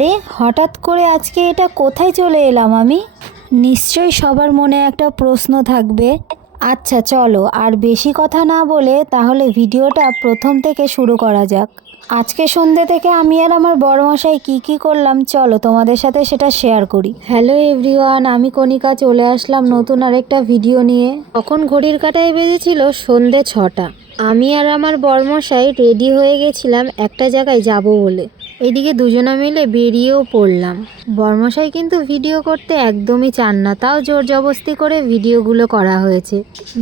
আরে হঠাৎ করে আজকে এটা কোথায় চলে এলাম আমি? নিশ্চয়ই সবার মনে একটা প্রশ্ন থাকবে। আচ্ছা চলো আর বেশি কথা না বলে তাহলে ভিডিওটা প্রথম থেকে শুরু করা যাক। আজকে সন্ধ্যে থেকে আমি আর আমার বড়মশাই কি করলাম চলো তোমাদের সাথে সেটা শেয়ার করি। হ্যালো এভরিওয়ান, আমি কণিকা চলে আসলাম নতুন আরেকটা ভিডিও নিয়ে। তখন ঘড়ির কাঁটায় বেজেছিল সন্ধ্যে 6টা। আমি আর আমার বড়মশাই রেডি হয়ে গেছিলাম একটা জায়গায় যাব বলে। এদিকে দুজনে মিলে বেরিয়েও পড়লাম। বড়মশাই কিন্তু ভিডিও করতে একদমই চান না, তাও জোর জবস্তি করে ভিডিওগুলো করা হয়েছে।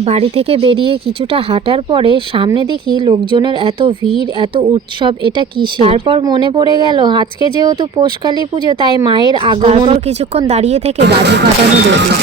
বাড়ি থেকে বেরিয়ে কিছুটা হাঁটার পরে সামনে দেখি লোকজনের এত ভিড়, এত উৎসব, এটা কিসের? তারপর মনে পড়ে গেল আজকে যেহেতু পৌষকালী পুজো, তাই মায়ের আগমন। কিছুক্ষণ দাঁড়িয়ে থেকে বাজি ফাটানো দেখলাম।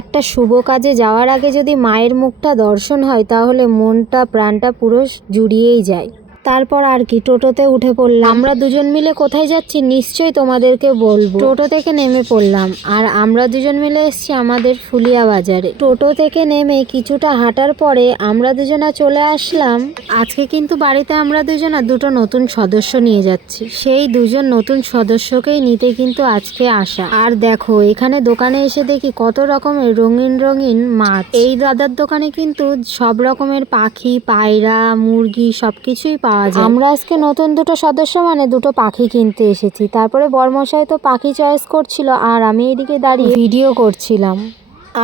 একটা শুভ কাজে যাওয়ার আগে যদি মায়ের মুখটা দর্শন হয় তাহলে মনটা প্রাণটা পুরো জুড়িয়েই যায়। তারপর আর কি, টোটোতে উঠে পড়লাম। আমরা দুজন মিলে কোথায় যাচ্ছি নিশ্চয়ই তোমাদেরকে বলবো। টোটো থেকে নেমে পড়লাম আর আমরা দুজন মিলে এসেছি আমাদের ফুলিয়া বাজারে। টোটো থেকে নেমে কিছুটা হাঁটার পরে আমরা দুজনা চলে আসলাম। আজকে কিন্তু বাড়িতে আমরা দুজনা দুটো নতুন সদস্য নিয়ে যাচ্ছি। সেই দুজন নতুন সদস্যকেই নিতে কিন্তু আজকে আসা। আর দেখো এখানে দোকানে এসে দেখি কত রকমের রঙিন রঙিন মাছ। এই দাদার দোকানে কিন্তু সব রকমের পাখি, পায়রা, মুরগি সবকিছুই পাওয়া যায়। আমরা আজকে নতুন দুটো সদস্য মানে দুটো পাখি কিনতে এসেছি। তারপরে বড়মশাই তো পাখি চয়েস করছিল আর আমি এইদিকে দাঁড়িয়ে ভিডিও করছিলাম।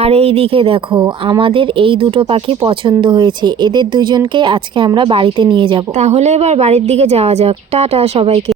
আর এই দিকে দেখো আমাদের এই দুটো পাখি পছন্দ হয়েছে, এদের দুজনকে আজকে আমরা বাড়িতে নিয়ে যাব। তাহলে এবার বাড়ির দিকে যাওয়া যাক। টাটা সবাইকে।